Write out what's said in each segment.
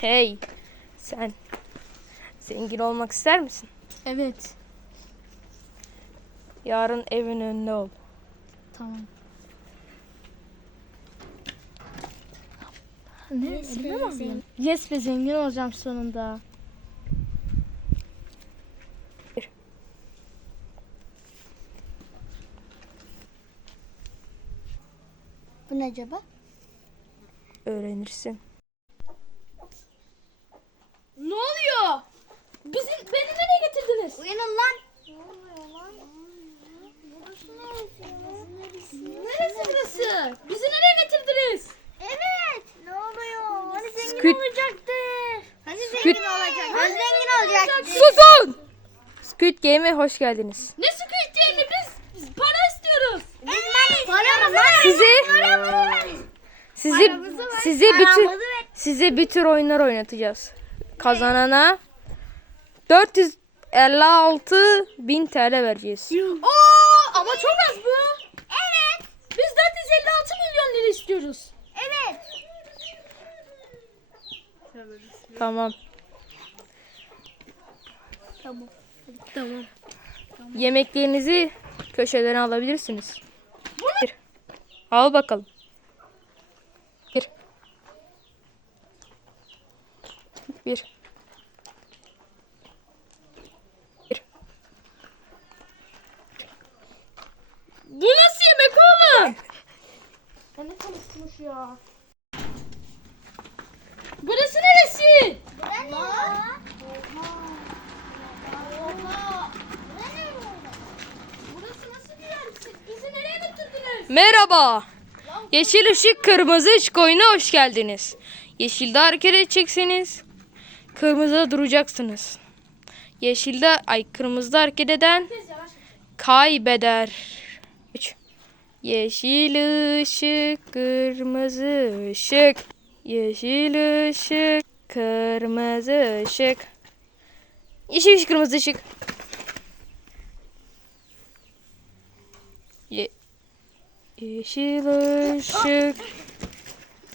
Hey sen zengin olmak ister misin? Evet. Yarın evin önünde ol. Tamam. Ne? Yes be, mi zengin. Yes be zengin olacağım sonunda. Bu ne acaba? Öğrenirsin. Squid- zengin olacak. Hani zengin olacaktı. Susun! Squid Game'e hoş geldiniz. Ne Squid Game'i biz, biz para istiyoruz. Biz ben istiyorum lan. Sizi sizi size bütün size bir tür oyunlar oynatacağız. Kazanana 456 bin TL vereceğiz. Oo, ama çok az bu. Evet. Biz 456 milyon lira istiyoruz. Evet. Tamam. Tamam. Tamam. Yemeklerinizi köşeden alabilirsiniz. Bir. Al bakalım. Bir. Bir. Bir. Bu nasıl yemek oğlum? Ya ne konuşmuş ya? Burası neresi? Bura ne ya? Oha. Oha. Bura ne böyle? Burası nasıl bir yer? Siz bizi nereye götürdünüz? Merhaba. Yeşil ışık, kırmızı ışık oyuna hoş geldiniz. Yeşilde hareket edeceksiniz. Kırmızıda duracaksınız. Yeşilde, ay kırmızıda hareket eden kaybeder. 3. Yeşil ışık, kırmızı ışık. Yeşil ışık, kırmızı ışık. Yeşil ışık, kırmızı ışık. Ye Yeşil ışık,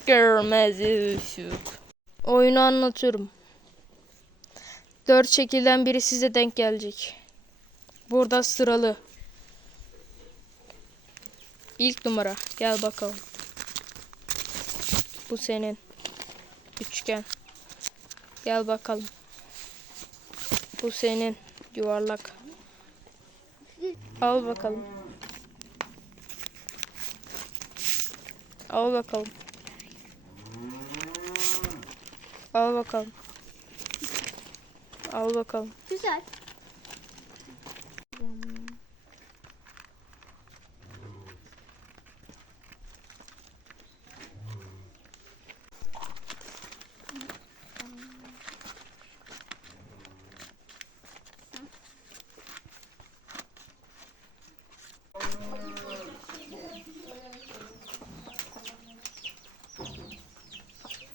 kırmızı ışık. Oyunu anlatıyorum. Dört şekilden biri size denk gelecek. Burada sıralı. İlk numara. Gel bakalım. Bu senin. Üçgen. Gel bakalım. Bu senin. Yuvarlak. Al bakalım. Al bakalım. Al bakalım. Al bakalım. Güzel.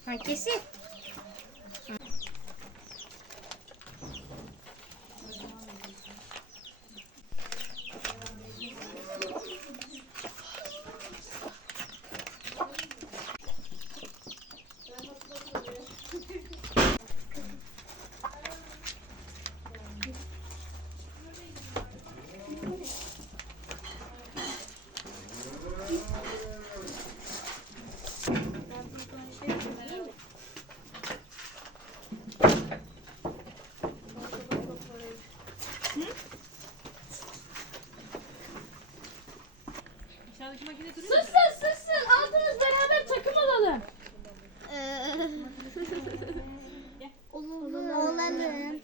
Hangisi? Sırsın sırsın. Altınız beraber takım alalım. Olalım. Olalım.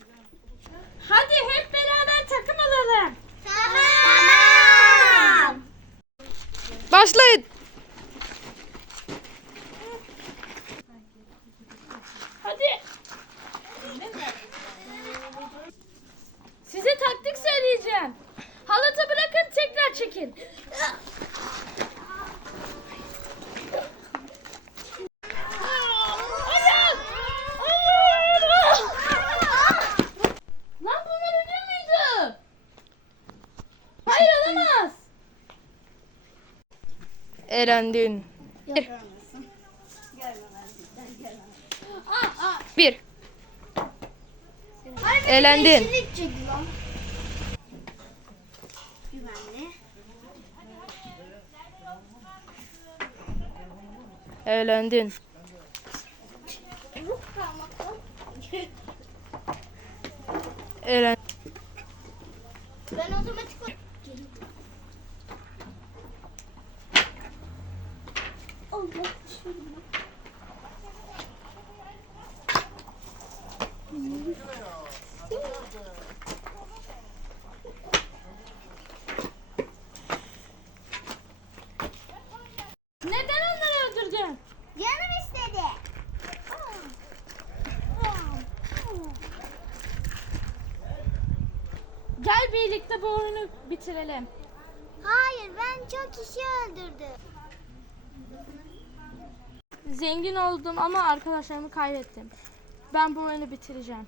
Hadi hep beraber takım alalım. Tamam. Başlayın. Hadi. Size taktik söyleyeceğim. Halatı bırakın tekrar çekin. Elendin. Aa, Bir. Hayır, Eğlendin. Eğlen. Ben otomatik bu oyunu bitirelim. Hayır ben çok kişi öldürdüm. Zengin oldum ama arkadaşlarımı kaybettim. Ben bu oyunu bitireceğim.